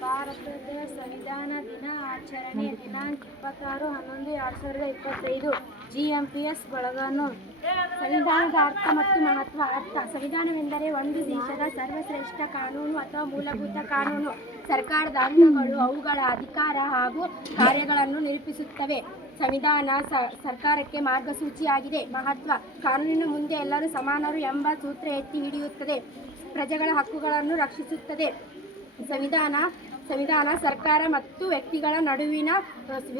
ಭಾರತದ ಸಂವಿಧಾನ ದಿನ ಆಚರಣೆ ದಿನಾಂಕ ಇಪ್ಪತ್ತಾರು ಹನ್ನೊಂದು ಎರಡು ಸಾವಿರದ ಇಪ್ಪತ್ತೈದು. ಜಿ ಎಂ ಪಿ ಎಸ್ ಬಳಗನು. ಸಂವಿಧಾನದ ಅರ್ಥ ಮತ್ತು ಮಹತ್ವ. ಅರ್ಥ. ಸಂವಿಧಾನವೆಂದರೆ ಒಂದು ದೇಶದ ಸರ್ವಶ್ರೇಷ್ಠ ಕಾನೂನು ಅಥವಾ ಮೂಲಭೂತ ಕಾನೂನು. ಸರ್ಕಾರದ ಅಂಗಗಳು ಅವುಗಳ ಅಧಿಕಾರ ಹಾಗೂ ಕಾರ್ಯಗಳನ್ನು ನಿರೂಪಿಸುತ್ತವೆ. ಸಂವಿಧಾನ ಸರ್ಕಾರಕ್ಕೆ ಮಾರ್ಗಸೂಚಿಯಾಗಿದೆ. ಮಹತ್ವ. ಕಾನೂನಿನ ಮುಂದೆ ಎಲ್ಲರೂ ಸಮಾನರು ಎಂಬ ಸೂತ್ರ ಎತ್ತಿ ಹಿಡಿಯುತ್ತದೆ. ಪ್ರಜೆಗಳ ಹಕ್ಕುಗಳನ್ನು ರಕ್ಷಿಸುತ್ತದೆ. ಸಂವಿಧಾನ ಸಂವಿಧಾನ ಸರ್ಕಾರ ಮತ್ತು ವ್ಯಕ್ತಿಗಳ ನಡುವಿನ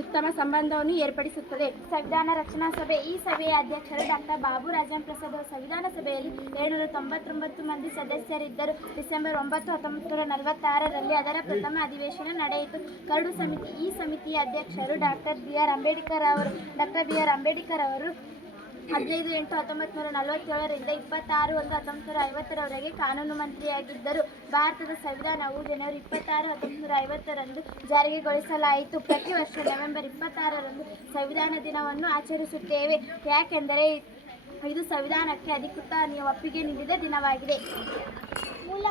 ಉತ್ತಮ ಸಂಬಂಧವನ್ನು ಏರ್ಪಡಿಸುತ್ತದೆ. ಸಂವಿಧಾನ ರಚನಾ ಸಭೆ, ಈ ಸಭೆಯ ಅಧ್ಯಕ್ಷರು ಡಾಕ್ಟರ್ ಬಾಬು ರಾಜನ್ ಪ್ರಸಾದ್ ಅವರು. ಸಂವಿಧಾನ ಸಭೆಯಲ್ಲಿ ಏಳ್ನೂರ ತೊಂಬತ್ತೊಂಬತ್ತು ಮಂದಿ ಸದಸ್ಯರಿದ್ದರು. ಡಿಸೆಂಬರ್ ಒಂಬತ್ತು ಹತ್ತೊಂಬತ್ತು ನೂರ ನಲವತ್ತಾರರಲ್ಲಿ ಅದರ ಪ್ರಥಮ ಅಧಿವೇಶನ ನಡೆಯಿತು. ಕರಡು ಸಮಿತಿ, ಈ ಸಮಿತಿಯ ಅಧ್ಯಕ್ಷರು ಡಾಕ್ಟರ್ ಬಿ ಆರ್ ಅಂಬೇಡ್ಕರ್ ಅವರು. ಡಾಕ್ಟರ್ ಬಿ ಆರ್ ಅಂಬೇಡ್ಕರ್ ಅವರು ಹದಿನೈದು, ಎಂಟು ಹತ್ತೊಂಬತ್ತು ನೂರ ನಲವತ್ತೇಳರಿಂದ ಇಪ್ಪತ್ತಾರು, ಒಂದು ಹತ್ತೊಂಬತ್ತು ನೂರ ಐವತ್ತರವರೆಗೆ ಕಾನೂನು ಮಂತ್ರಿಯಾಗಿದ್ದರು. ಭಾರತದ ಸಂವಿಧಾನವು ಜನವರಿ ಇಪ್ಪತ್ತಾರು ಹತ್ತೊಂಬತ್ತು ನೂರ ಐವತ್ತರಂದು ಜಾರಿಗೆಗೊಳಿಸಲಾಯಿತು ಪ್ರತಿ ವರ್ಷ ನವೆಂಬರ್ ಇಪ್ಪತ್ತಾರರಂದು ಸಂವಿಧಾನ ದಿನವನ್ನು ಆಚರಿಸುತ್ತೇವೆ. ಯಾಕೆಂದರೆ ಇದು ಸಂವಿಧಾನಕ್ಕೆ ಅಧಿಕೃತ ಒಪ್ಪಿಗೆ ನೀಡಿದ ದಿನವಾಗಿದೆ. ಮೂಲಭೂತ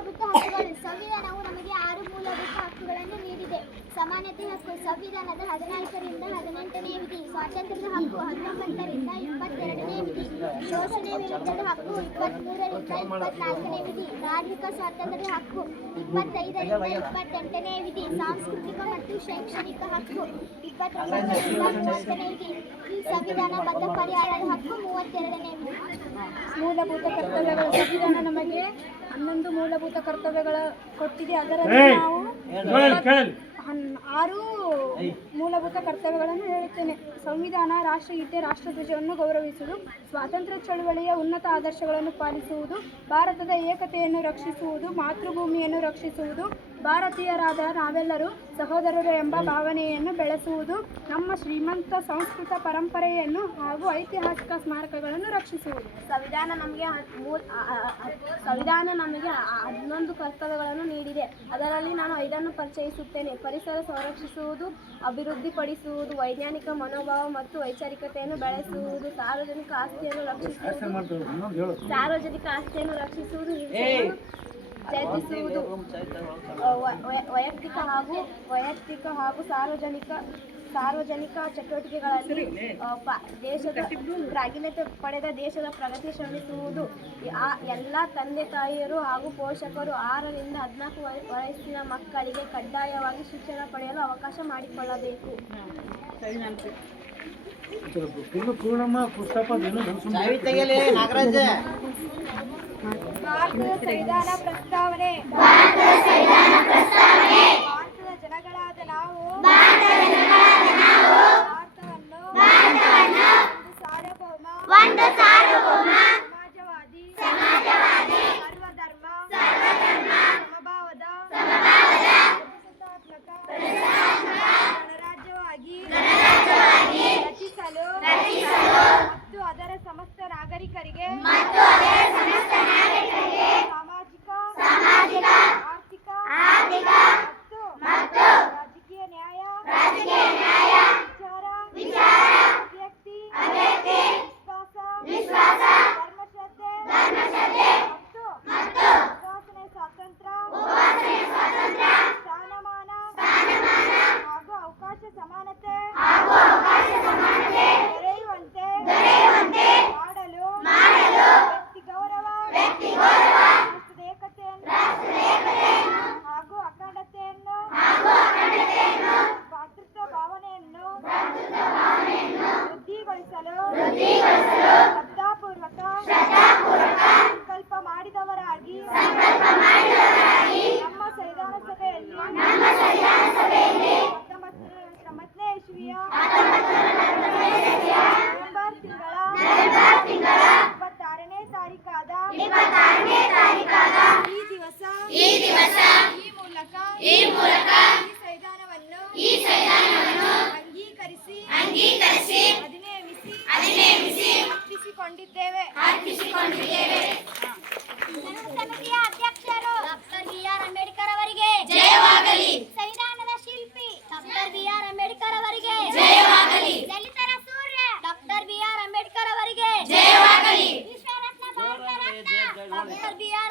ಸಮಾನತೆ ಹಕ್ಕು ಸಂವಿಧಾನದ ಹದಿನಾಲ್ಕರಿಂದ ಹದಿನೆಂಟನೇ ವಿಧಿ ಸ್ವಾತಂತ್ರ್ಯದ ಹಕ್ಕು ಹತ್ತೊಂಬತ್ತರಿಂದ ಇಪ್ಪತ್ತೆರಡನೇ ವಿಧಿ ಶೋಷಣೆ ವಿರುದ್ಧದ ಹಕ್ಕು ಇಪ್ಪತ್ತ್ಮೂರರಿಂದ ಇಪ್ಪತ್ನಾಲ್ಕನೇ ವಿಧಿ ಧಾರ್ಮಿಕ ಸ್ವಾತಂತ್ರ್ಯದ ಹಕ್ಕು ಇಪ್ಪತ್ತೈದರಿಂದ ಇಪ್ಪತ್ತೆಂಟನೇ ವಿಧಿ ಸಾಂಸ್ಕೃತಿಕ ಮತ್ತು ಶೈಕ್ಷಣಿಕ ಹಕ್ಕು ಇಪ್ಪತ್ತೊಂಬತ್ತರಿಂದ ಮೂವತ್ತನೇ ವಿಧಿ ಈ ಸಂವಿಧಾನಬದ್ಧ ಪರಿಹಾರದ ಹಕ್ಕು ಮೂವತ್ತೆರಡನೇ ವಿಧಿ ಮೂಲಭೂತ ಕರ್ತವ್ಯಗಳು ಸಂವಿಧಾನ ನಮಗೆ ಹನ್ನೊಂದು ಮೂಲಭೂತ ಕರ್ತವ್ಯಗಳ ಕೊಟ್ಟಿದೆ ಅದರಲ್ಲಿ ನಾವು ಹನ್- ಆರು ಮೂಲಭೂತ ಕರ್ತವ್ಯಗಳನ್ನು ಹೇಳುತ್ತೇನೆ. ಸಂವಿಧಾನ, ರಾಷ್ಟ್ರಗೀತೆ, ರಾಷ್ಟ್ರಧ್ವಜವನ್ನು ಗೌರವಿಸುವುದು, ಸ್ವಾತಂತ್ರ್ಯ ಚಳುವಳಿಯ ಉನ್ನತ ಆದರ್ಶಗಳನ್ನು ಪಾಲಿಸುವುದು, ಭಾರತದ ಏಕತೆಯನ್ನು ರಕ್ಷಿಸುವುದು, ಮಾತೃಭೂಮಿಯನ್ನು ರಕ್ಷಿಸುವುದು, ಭಾರತೀಯರಾದ ನಾವೆಲ್ಲರೂ ಸಹೋದರರು ಎಂಬ ಭಾವನೆಯನ್ನು ಬೆಳೆಸುವುದು, ನಮ್ಮ ಶ್ರೀಮಂತ ಸಂಸ್ಕೃತ ಪರಂಪರೆಯನ್ನು ಹಾಗೂ ಐತಿಹಾಸಿಕ ಸ್ಮಾರಕಗಳನ್ನು ರಕ್ಷಿಸುವುದು. ಸಂವಿಧಾನ ನಮಗೆ ಸಂವಿಧಾನ ನಮಗೆ ಹನ್ನೊಂದು ಕರ್ತವ್ಯಗಳನ್ನು ನೀಡಿದೆ. ಅದರಲ್ಲಿ ನಾನು ಐದನ್ನು ಪರಿಚಯಿಸುತ್ತೇನೆ. ಪರಿಸರ ಸಂರಕ್ಷಿಸುವುದು ಅಭಿವೃದ್ಧಿಪಡಿಸುವುದು, ವೈಜ್ಞಾನಿಕ ಮನೋಭಾವ ಮತ್ತು ವೈಚಾರಿಕತೆಯನ್ನು ಬೆಳೆಸುವುದು, ಸಾರ್ವಜನಿಕ ಆಸ್ತಿಯನ್ನು ರಕ್ಷಿಸುವುದು, ಸಾರ್ವಜನಿಕ ಆಸ್ತಿಯನ್ನು ರಕ್ಷಿಸುವುದು ಚೇತಿಸುವುದು ವೈಯಕ್ತಿಕ ಹಾಗೂ ವೈಯಕ್ತಿಕ ಹಾಗೂ ಸಾರ್ವಜನಿಕ ಸಾರ್ವಜನಿಕ ಚಟುವಟಿಕೆಗಳಲ್ಲಿ ದೇಶದ ಪ್ರಾವೀಣ್ಯತೆ ಪಡೆದ ದೇಶದ ಪ್ರಗತಿ ಶ್ರಮಿಸುವುದು ಆ ಎಲ್ಲ ತಂದೆ ತಾಯಿಯರು ಹಾಗೂ ಪೋಷಕರು ಆರರಿಂದ ಹದಿನಾಲ್ಕು ವಯ- ವಯಸ್ಸಿನ ಮಕ್ಕಳಿಗೆ ಕಡ್ಡಾಯವಾಗಿ ಶಿಕ್ಷಣ ಪಡೆಯಲು ಅವಕಾಶ ಮಾಡಿಕೊಳ್ಳಬೇಕು. ಭಾರತದ ಸಂವಿಧಾನ ಪ್ರಸ್ತಾವನೆ. ಅರ್ಪಿಸಿಕೊಂಡಿದ್ದೇವೆ ಸಮಿತಿಯ ಅಧ್ಯಕ್ಷರು ಡಾಕ್ಟರ್ ಬಿ ಆರ್ ಅಂಬೇಡ್ಕರ್ ಅವರಿಗೆ ಜಯವಾಗಲಿ. ಸಂವಿಧಾನದ ಶಿಲ್ಪಿ ಡಾಕ್ಟರ್ ಬಿ ಆರ್ ಅಂಬೇಡ್ಕರ್ ಅವರಿಗೆ ಜಯವಾಗಲಿ. ದಲಿತರ ಸೂರ್ಯ ಡಾಕ್ಟರ್ ಬಿ ಆರ್ ಅಂಬೇಡ್ಕರ್ ಅವರಿಗೆ ಜಯವಾಗಲಿ. ವಿಶ್ವರತ್ನ Bharat Ratna doctor B R